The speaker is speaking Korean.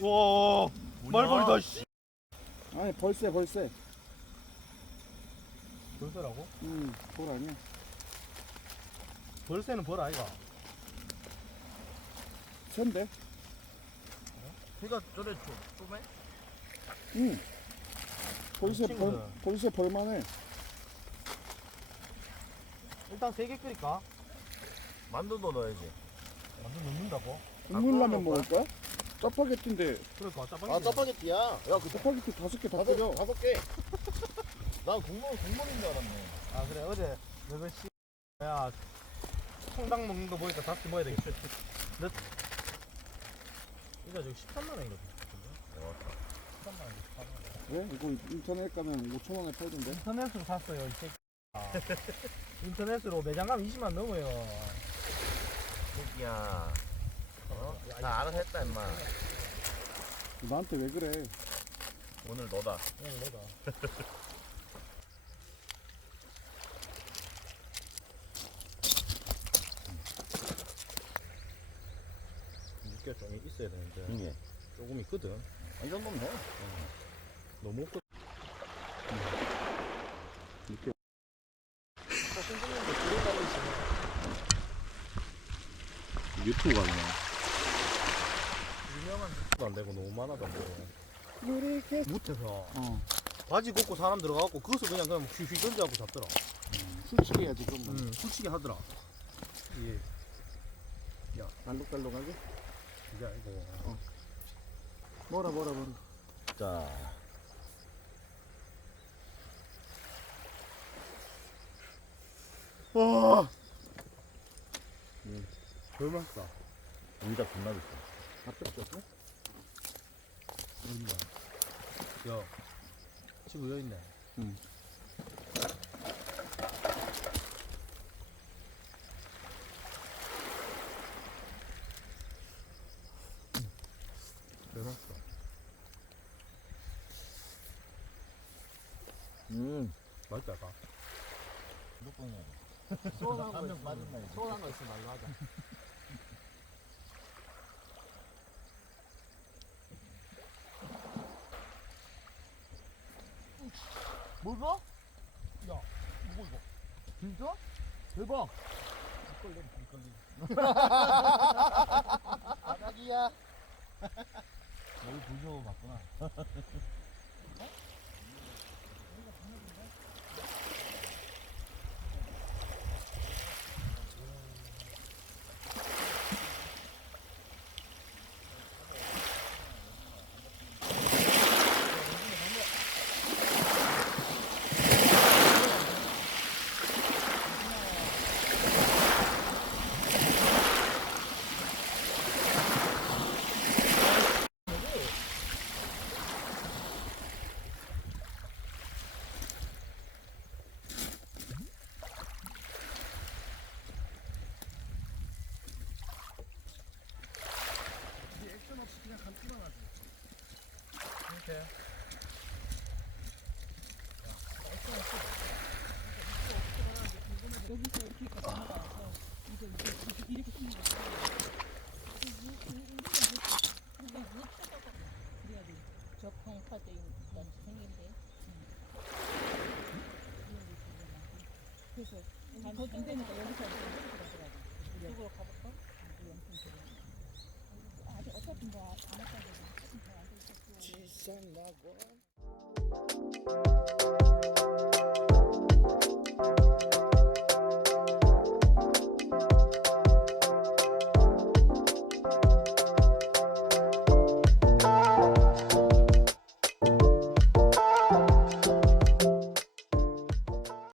와 말벌이다 씨. 아니 벌새. 벌써라고? 벌 아니야. 벌새는 벌 아이가. 새인데? 걔가 저래 쪼매? 응. 벌새 친구들. 벌새 벌만해. 일단 3개 끓일까? 만두도 넣어야지. 완전 넣는다고? 국물라면 먹을까? 짜파게티인데 그러니까 짜파게티. 아 짜파게티야. 야 그 짜파게티 5개 다 끓여. 다섯 개. 난 국물인 줄 알았네. 아 그래 어제 너그 씨. 야 통닭 먹는 거 보니까 5개 먹어야 되겠어. 너 이거 저기 13만 원이거든. 13만 원. 왜? 이거 인터넷 가면 5,000원에 팔던데. 인터넷으로 샀어요 이 새끼. 인터넷으로 매장 가면 20만 넘어요. 새끼야. 어? 나 알아서 했다 임마. 나한테 왜 그래? 오늘 너다. 그냥 너다. 육개가 좀 있어야 되는데 이게. 조금 있거든. 이 정도면 돼. 너무 없거든. 이렇게 유튜브가 아니야. 유명한 도 안 되고 너무 많아다 뭐. 이렇게 못해서 어 바지 걷고 사람 들어가고 그것을 그냥 휘휘 던져갖고 잡더라. 솔직히 해야지 좀. 솔직히 하더라. 예. 알록달록하게. 이게 아니고. 뭐라. 자. 와. 별 맛있다. 여기다 존나 비싸. 합격됐어? 얼마? 야, 친구 여기 있네. 응. 별 맛있다. 맛있다, 아까. 무조건이야. 소원한 거 한명 빠진 있으면, 날이지. 소원한 거 있으면 말로 하자. 뭘 봐? 야, 이거 이거. 진짜? 대박. 바닥이야. 여기 부조 맞구나. 이렇게. 적항파도 있는 생긴데. 그래서 안 되니까 여기서 가더라고. 이쪽으로 가볼까? 아직 어차피 뭐안 했다고. 지상나고